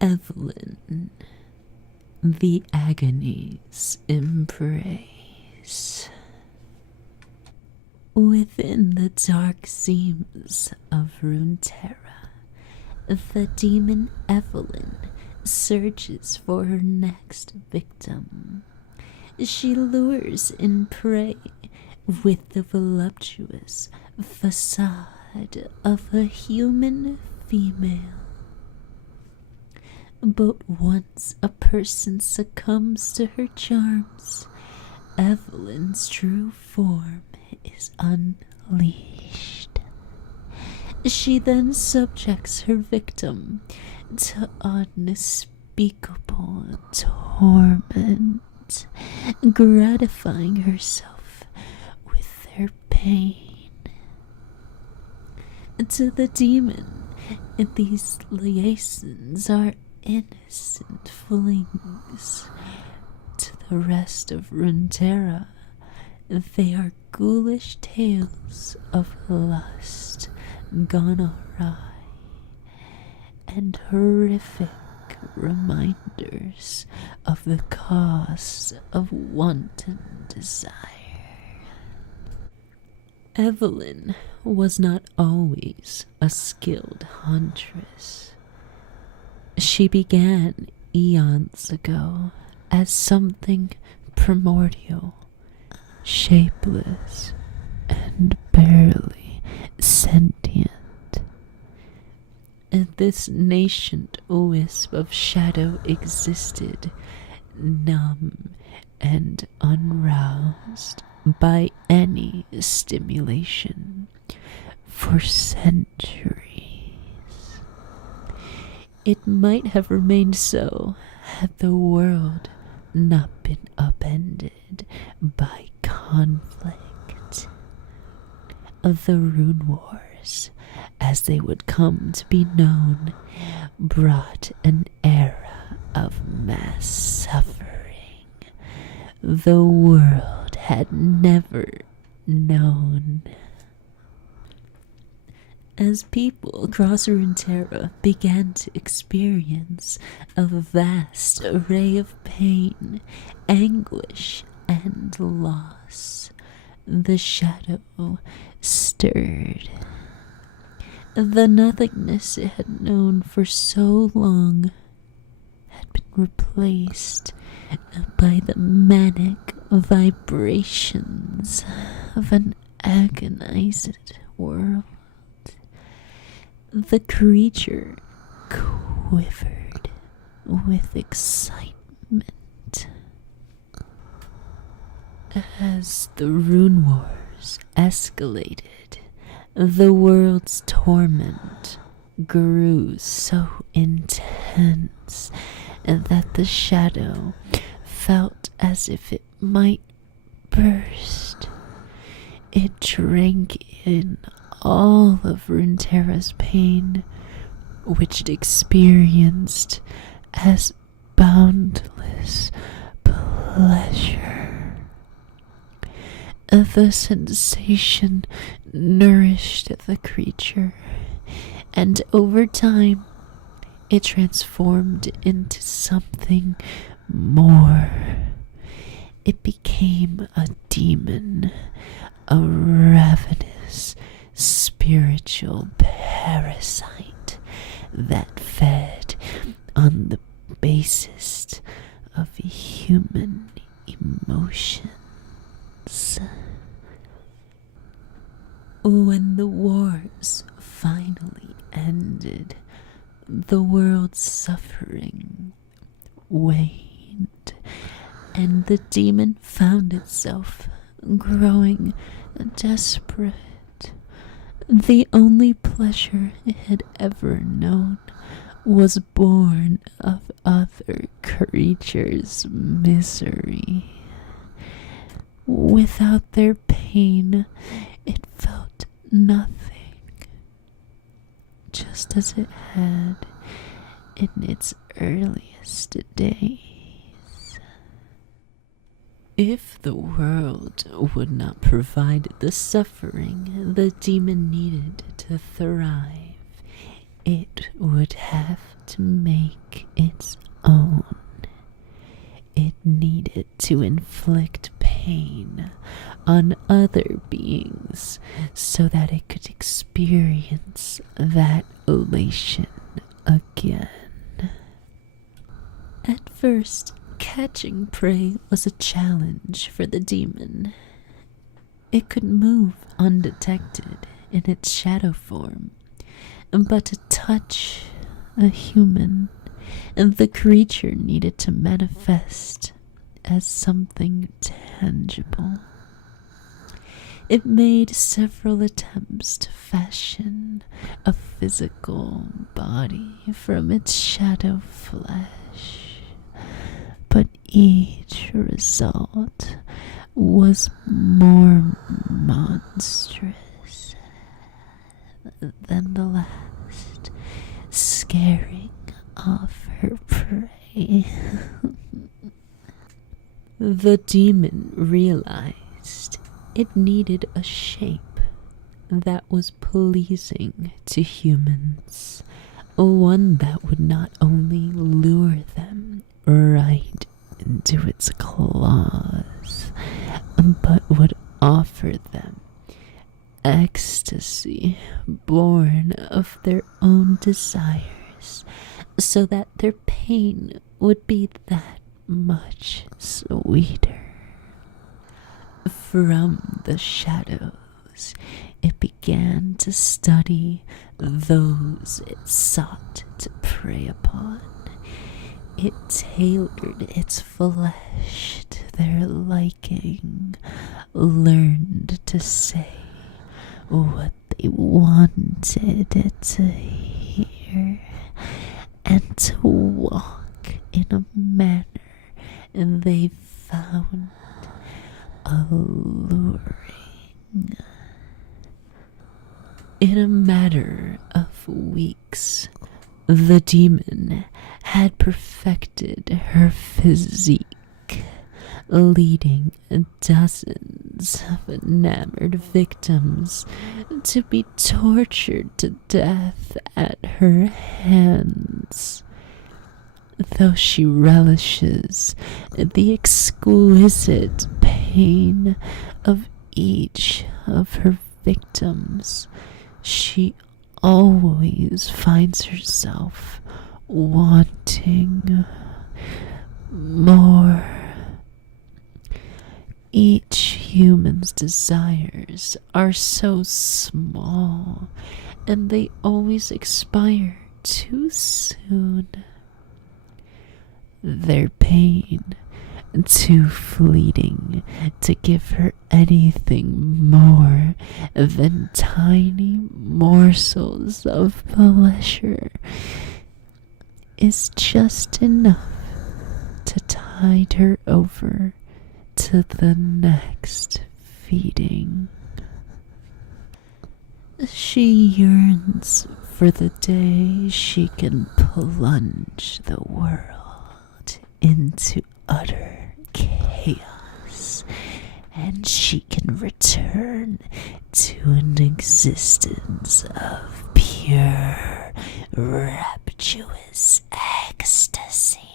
Evelynn, the agonies embrace. Within the dark seams of Runeterra, the demon Evelynn searches for her next victim. She lures in prey with the voluptuous facade of a human female. But once a person succumbs to her charms, Evelynn's true form is unleashed. She then subjects her victim to unspeakable torment, gratifying herself with their pain. To the demon, these liaisons are innocent flings. To the rest of Runeterra, they are ghoulish tales of lust gone awry, and horrific reminders of the cost of wanton desire. Evelynn was not always a skilled huntress. She began eons ago as something primordial, shapeless, and barely sentient. This nascent wisp of shadow existed, numb and unroused by any stimulation, for centuries. It might have remained so had the world not been upended by conflict. The Rune Wars, as they would come to be known, brought an era of mass suffering the world had never known. As people across Runeterra began to experience a vast array of pain, anguish, and loss, the shadow stirred. The nothingness it had known for so long had been replaced by the manic vibrations of an agonized world. The creature quivered with excitement. As the Rune Wars escalated, the world's torment grew so intense that the shadow felt as if it might burst. It drank in all of Runeterra's pain, which it experienced as boundless pleasure. The sensation nourished the creature, and over time it transformed into something more. It became a demon, a ravenous spiritual parasite that fed on the basest of human emotions. When the wars finally ended, the world's suffering waned, and the demon found itself growing desperate. The only pleasure it had ever known was born of other creatures' misery. Without their pain, it felt nothing, just as it had in its earliest days. If the world would not provide the suffering the demon needed to thrive, it would have to make its own. It needed to inflict pain on other beings so that it could experience that elation again. At first, catching prey was a challenge for the demon. It could move undetected in its shadow form, but to touch a human, the creature needed to manifest as something tangible. It made several attempts to fashion a physical body from its shadow flesh, but each result was more monstrous than the last, scaring off her prey. The demon realized it needed a shape that was pleasing to humans, one that would not only lure them right into its claws, but would offer them ecstasy born of their own desires, so that their pain would be that much sweeter. From the shadows, it began to study those it sought to prey upon. It tailored its flesh to their liking, learned to say what they wanted it to hear, and to walk in a manner they found alluring. In a matter of weeks, the demon had perfected her physique, leading dozens of enamored victims to be tortured to death at her hands. Though she relishes the exquisite pain of each of her victims, she always finds herself wanting more. Each human's desires are so small, and they always expire too soon. Their pain too fleeting to give her anything more than tiny morsels of pleasure is just enough to tide her over to the next feeding. She yearns for the day she can plunge the world into utter chaos, and she can return to an existence of pure, rapturous ecstasy.